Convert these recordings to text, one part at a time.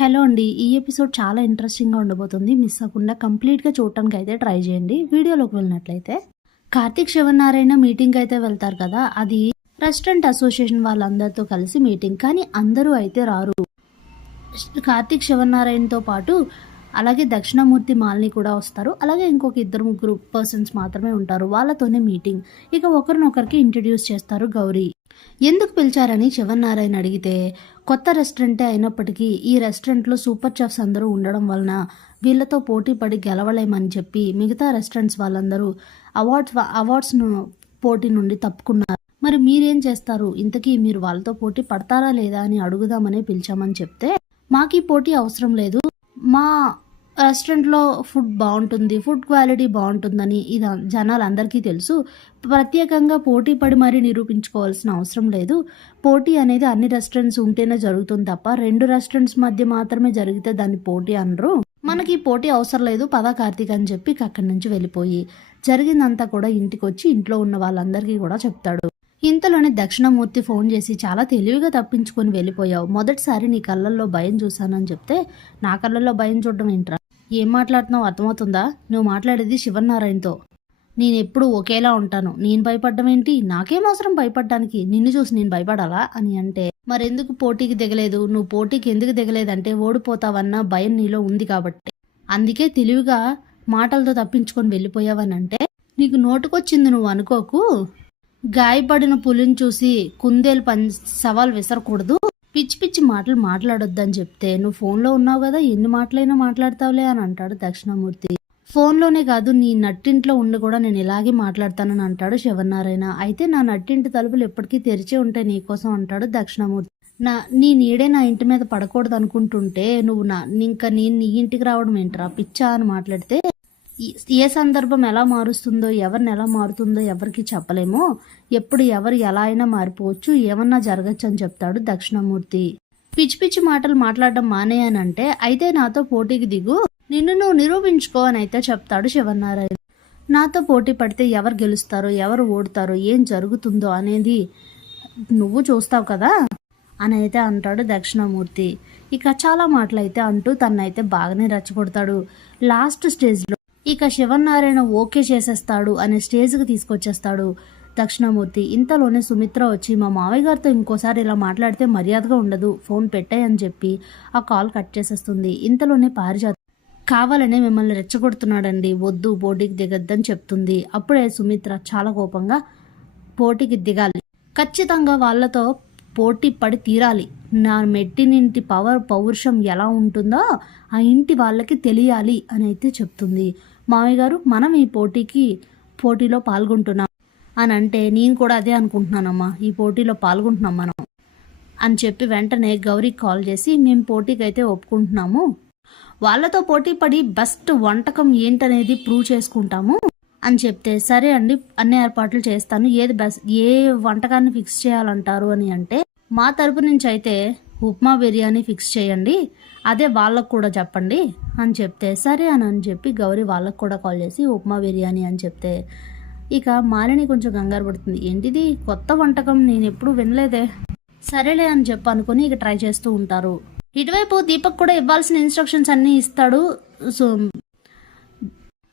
Hello అండి. ఈ episode చాలా ఇంట్రెస్టింగ్‌గా ఉండబోతుంది. మిస్ అవ్వకుండా కంప్లీట్‌గా చూడటానికి అయితే ట్రై చేయండి. వీడియోలోకి వెళ్ళినట్లయితే కార్తీక్, శివనారాయణ మీటింగ్‌కి అయితే వెళ్తారు కదా! అది రెస్టారెంట్ అసోసియేషన్ వాళ్ళందరితో కలిసి మీటింగ్. కానీ అందరూ అయితే రారు. కార్తీక్, శివనారాయణతో పాటు అలాగే దక్షిణామూర్తి, మాలిని కూడా వస్తారు. అలాగే ఇంకొక ఇద్దరు ముగ్గురు పర్సన్స్ మాత్రమే ఉంటారు. వాళ్ళతోనే మీటింగ్. ఇక ఒకరినొకరికి ఇంట్రడ్యూస్ చేస్తారు గౌరీ. ఎందుకు పిలిచారని శివనారాయణ అడిగితే, కొత్త రెస్టారెంటే అయినప్పటికీ ఈ రెస్టారెంట్లో సూపర్ చెఫ్స్ అందరూ ఉండడం వలన వీళ్ళతో పోటీ పడి గెలవలేమని చెప్పి మిగతా రెస్టారెంట్స్ వాళ్ళందరూ అవార్డ్స్ను పోటీ నుండి తప్పుకున్నారు. మరి మీరేం చేస్తారు? ఇంతకీ మీరు వాళ్ళతో పోటీ పడతారా లేదా అని అడుగుదామనే పిలిచామని చెప్తే, మాకు ఈ పోటీ అవసరం లేదు, మా రెస్టారెంట్లో ఫుడ్ బాగుంటుంది, ఫుడ్ క్వాలిటీ బాగుంటుందని ఇది జనాలందరికీ తెలుసు. ప్రత్యేకంగా పోటీ పడి మరీ నిరూపించుకోవాల్సిన అవసరం లేదు. పోటీ అనేది అన్ని రెస్టారెంట్స్ ఉంటేనే జరుగుతుంది తప్ప 2 రెస్టారెంట్స్ మధ్య మాత్రమే జరిగితే దాన్ని పోటీ అనరు. మనకి ఈ పోటీ అవసరం లేదు, పద కార్తీక్ అని చెప్పి అక్కడి నుంచి వెళ్ళిపోయి జరిగిందంతా కూడా ఇంటికి వచ్చి ఇంట్లో ఉన్న వాళ్ళందరికీ కూడా చెప్తాడు. ఇంతలోనే దక్షిణామూర్తి ఫోన్ చేసి, చాలా తెలివిగా తప్పించుకొని వెళ్ళిపోయావు, మొదటిసారి నీ కళ్ళల్లో భయం చూశానని చెప్తే, నా కళ్ళల్లో భయం చూడడం ఏంట్రా, ఏం మాట్లాడుతున్నావు అర్థమవుతుందా? నువ్వు మాట్లాడేది శివనారాయణతో. నేను ఎప్పుడు ఒకేలా ఉంటాను, నేను భయపడ్డం ఏంటి, నాకేం అవసరం భయపడ్డానికి, నిన్ను చూసి నేను భయపడాలా అని అంటే, మరెందుకు పోటీకి దిగలేదు? నువ్వు పోటీకి ఎందుకు దిగలేదంటే ఓడిపోతావన్న భయం నీలో ఉంది కాబట్టి, అందుకే తెలివిగా మాటలతో తప్పించుకొని వెళ్ళిపోయావని అంటే, నీకు నోటుకొచ్చింది నువ్వు అనుకోకు, గాయపడిన పులిని చూసి కుందేలు సవాల్ విసరకూడదు, పిచ్చి పిచ్చి మాటలు మాట్లాడొద్దని చెప్తే, నువ్వు ఫోన్లో ఉన్నావు కదా, ఎన్ని మాటలైనా మాట్లాడతావులే అని అంటాడు దక్షిణామూర్తి. ఫోన్లోనే కాదు, నీ నట్టింట్లో ఉండి కూడా నేను ఇలాగే మాట్లాడతానని అంటాడు శివనారాయణ. అయితే నా నట్టింటి తలుపులు ఎప్పటికీ తెరిచే ఉంటాయి నీకోసం అంటాడు దక్షిణామూర్తి. నీ నీడే నా ఇంటి మీద పడకూడదు అనుకుంటుంటే నువ్వు ఇంకా నేను నీ ఇంటికి రావడం ఏంట్రా పిచ్చా అని మాట్లాడితే, ఏ సందర్భం ఎలా మారుస్తుందో, ఎవరిని ఎలా మారుతుందో ఎవరికి చెప్పలేమో, ఎప్పుడు ఎవరు ఎలా అయినా మారిపోవచ్చు, ఏమన్నా జరగచ్చు అని చెప్తాడు దక్షిణామూర్తి. పిచ్చి పిచ్చి మాటలు మాట్లాడడం మానేయనంటే, అయితే నాతో పోటీకి దిగు, నిన్ను నువ్వు నిరూపించుకో అని అయితే చెప్తాడు శివనారాయణ. నాతో పోటీ పడితే ఎవరు గెలుస్తారో ఎవరు ఓడుతారో ఏం జరుగుతుందో అనేది నువ్వు చూస్తావు కదా అని అయితే అంటాడు దక్షిణామూర్తి. ఇక చాలా మాటలు అయితే అంటూ తనైతే బాగానే రెచ్చగొడతాడు. లాస్ట్ స్టేజ్లో ఇక శివనారాయణ ఓకే చేసేస్తాడు అనే స్టేజ్కి తీసుకొచ్చేస్తాడు దక్షిణామూర్తి. ఇంతలోనే సుమిత్ర వచ్చి, మా మావయ్య గారితో ఇంకోసారి ఇలా మాట్లాడితే మర్యాదగా ఉండదు, ఫోన్ పెట్టాయని చెప్పి ఆ కాల్ కట్ చేసేస్తుంది. ఇంతలోనే పారిజాతం కావాలనే మిమ్మల్ని రెచ్చగొడుతున్నాడండి, వద్దు పోటీకి దిగద్దని చెప్తుంది. అప్పుడే సుమిత్ర చాలా కోపంగా, పోటీకి దిగాలి, ఖచ్చితంగా వాళ్ళతో పోటీ పడి తీరాలి, నా మెట్టినింటి పౌరుషం ఎలా ఉంటుందో ఆ ఇంటి వాళ్ళకి తెలియాలి అని అయితే చెప్తుంది. మామయ్య గారు, మనం ఈ పోటీలో పాల్గొంటున్నాం అని అంటే, నేను కూడా అదే అనుకుంటున్నానమ్మా, ఈ పోటీలో పాల్గొంటున్నాం మనం అని చెప్పి వెంటనే గౌరీకి కాల్ చేసి, మేము పోటీకి అయితే ఒప్పుకుంటున్నాము, వాళ్ళతో పోటీ పడి బెస్ట్ వంటకం ఏంటనేది ప్రూవ్ చేసుకుంటాము అని చెప్తే, సరే అండి అన్ని ఏర్పాట్లు చేస్తాను, ఏ వంటకాన్ని ఫిక్స్ చేయాలంటారు అని అంటే, మా తరపు నుంచి అయితే ఉప్మా బిర్యానీ ఫిక్స్ చేయండి, అదే వాళ్ళకు కూడా చెప్పండి అని చెప్తే, సరే అని చెప్పి గౌరీ వాళ్ళకు కూడా కాల్ చేసి ఉప్మా బిర్యానీ అని చెప్తే, ఇక మాలిని కొంచెం కంగారు పడుతుంది. ఏంటిది కొత్త వంటకం, నేను ఎప్పుడు వినలేదే, సరేలే అని చెప్పి అనుకుని ఇక ట్రై చేస్తూ ఉంటారు. ఇటువైపు దీపక్ కూడా ఇవ్వాల్సిన ఇన్స్ట్రక్షన్స్ అన్నీ ఇస్తాడు.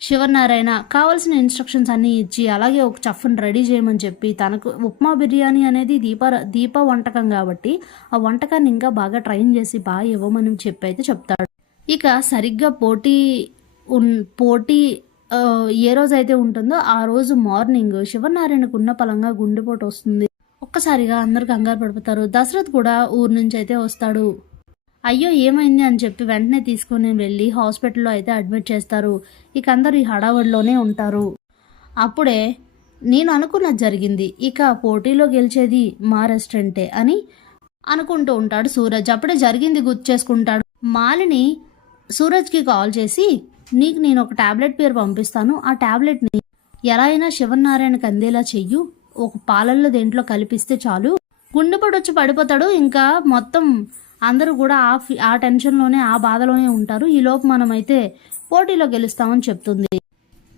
శివనారాయణ కావాల్సిన ఇన్స్ట్రక్షన్స్ అన్నీ ఇచ్చి, అలాగే ఒక చెఫ్ని రెడీ చేయమని చెప్పి, తనకు ఉప్మా బిర్యానీ అనేది దీప వంటకం కాబట్టి ఆ వంటకాన్ని ఇంకా బాగా ట్రైన్ చేసి బాగా ఇవ్వమని చెప్పి అయితే చెప్తాడు. ఇక సరిగ్గా పోటీ ఏ రోజు అయితే ఉంటుందో ఆ రోజు మార్నింగ్ శివనారాయణకు ఉన్న పలంగా గుండెపోటు వస్తుంది. ఒక్కసారిగా అందరు కంగారు పడిపోతారు. దశరథ్ కూడా ఊరు నుంచి అయితే వస్తాడు. అయ్యో ఏమైంది అని చెప్పి వెంటనే తీసుకుని వెళ్ళి హాస్పిటల్లో అయితే అడ్మిట్ చేస్తారు. ఇక అందరూ ఈ హడావడిలోనే ఉంటారు. అప్పుడే నేను అనుకున్నది జరిగింది, ఇక పోటీలో గెలిచేది మా రెస్టారెంటే అని అనుకుంటూ ఉంటాడు సూరజ్. అప్పుడే జరిగింది గుర్తు చేసుకుంటాడు. మాలిని సూరజ్కి కాల్ చేసి, నీకు నేను ఒక టాబ్లెట్ పేరు పంపిస్తాను, ఆ టాబ్లెట్ని ఎలా అయినా శివనారాయణకి అందేలా చెయ్యు, ఒక పాలల్లో దేంట్లో కలిపిస్తే చాలు, గుండెపోటు వచ్చి పడిపోతాడు, ఇంకా మొత్తం అందరూ కూడా ఆ టెన్షన్లోనే ఆ బాధలోనే ఉంటారు, ఈలోపు మనమైతే పోటీలో గెలుస్తామని చెప్తుంది.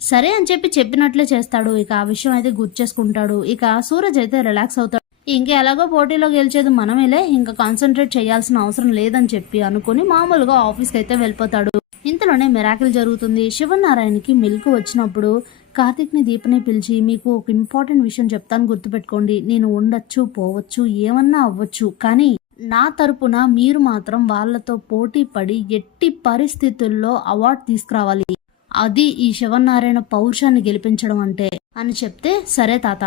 సరే అని చెప్పి చెప్పినట్లే చేస్తాడు. ఇక ఆ విషయం అయితే గుర్తు చేసుకుంటాడు. ఇక సూరజ్ అయితే రిలాక్స్ అవుతాడు. ఇంకా ఎలాగో పోటీలో గెలిచేది మనమేలే, ఇంకా కాన్సన్ట్రేట్ చేయాల్సిన అవసరం లేదని చెప్పి అనుకుని మామూలుగా ఆఫీస్కి అయితే వెళ్ళిపోతాడు. ఇంతలోనే మిరాకిల్ జరుగుతుంది. శివనారాయణకి మెలకు వచ్చినప్పుడు కార్తీక్ని దీపని పిలిచి, మీకు ఒక ఇంపార్టెంట్ విషయం చెప్తాను, గుర్తుపెట్టుకోండి. నేను ఉండొచ్చు పోవచ్చు ఏమన్నా అవ్వచ్చు, కానీ నా తరపున మీరు మాత్రం వాళ్ళతో పోటీ పడి ఎట్టి పరిస్థితుల్లో అవార్డు తీసుకురావాలి. అది ఈ శివనారాయణ పౌరుషాన్ని గెలిపించడం అంటే అని చెప్తే, సరే తాత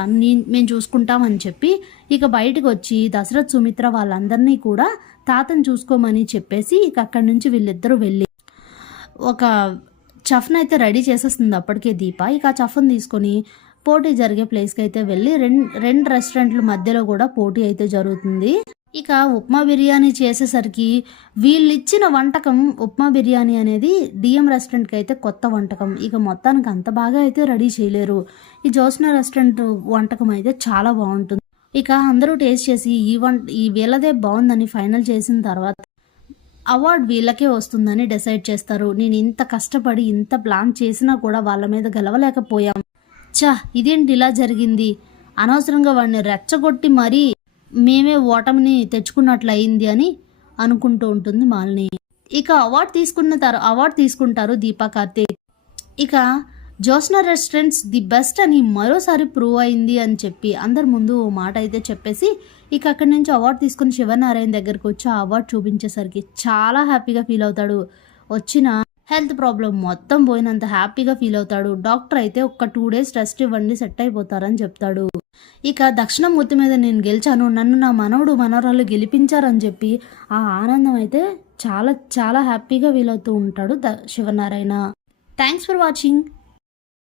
మేము చూసుకుంటామని చెప్పి ఇక బయటకు వచ్చి దశరథ్ సుమిత్ర వాళ్ళందరినీ కూడా తాతను చూసుకోమని చెప్పేసి ఇక అక్కడి నుంచి వీళ్ళిద్దరూ వెళ్ళి ఒక చఫ్ను అయితే రెడీ చేసేస్తుంది అప్పటికే దీప. ఇక ఆ చఫ్ను తీసుకొని పోటీ జరిగే ప్లేస్కి అయితే వెళ్ళి రెండు రెస్టారెంట్ల మధ్యలో కూడా పోటీ అయితే జరుగుతుంది. ఇక ఉప్మా బిర్యానీ చేసేసరికి వీళ్ళిచ్చిన వంటకం ఉప్మా బిర్యానీ అనేది డిఎం రెస్టారెంట్కి అయితే కొత్త వంటకం. ఇక మొత్తానికి అంత బాగా అయితే రెడీ చేయలేరు. ఈ జ్యోత్స్న రెస్టారెంట్ వంటకం అయితే చాలా బాగుంటుంది. ఇక అందరూ టేస్ట్ చేసి ఈ వీళ్ళదే బాగుందని ఫైనల్ చేసిన తర్వాత అవార్డు వీళ్ళకే వస్తుందని డిసైడ్ చేస్తారు. నేను ఇంత కష్టపడి ఇంత ప్లాన్ చేసినా కూడా వాళ్ళ మీద గెలవలేకపోయాం. ఇదేంటి ఇలా జరిగింది, అనవసరంగా వాడిని రెచ్చగొట్టి మరీ మేమే ఓటమిని తెచ్చుకున్నట్లు అయింది అని అనుకుంటూ ఉంటుంది మాలిని. ఇక అవార్డు తీసుకుంటారు దీపా కార్తీక్. ఇక జ్యోత్స్న రెస్టారెంట్స్ ది బెస్ట్ అని మరోసారి ప్రూవ్ అయింది అని చెప్పి అందరి ముందు ఓ మాట అయితే చెప్పేసి ఇక అక్కడి నుంచి అవార్డు తీసుకుని శివనారాయణ దగ్గరికి వచ్చి ఆ అవార్డు చూపించేసరికి చాలా హ్యాపీగా ఫీల్ అవుతాడు. వచ్చిన హెల్త్ ప్రాబ్లం మొత్తం పోయినంత హ్యాపీగా ఫీల్ అవుతాడు. డాక్టర్ అయితే ఒక 2 days రెస్ట్ ఇవ్వండి, సెట్ అయిపోతారని చెప్తాడు. ఇక దక్షిణమూర్తి మీద నేను గెలిచాను, నన్ను నా మనవడు మనవరాలు గెలిపించారని చెప్పి ఆ ఆనందం అయితే చాలా చాలా హ్యాపీగా ఫీల్ అవుతూ ఉంటాడు శివనారాయణ. Thanks for watching.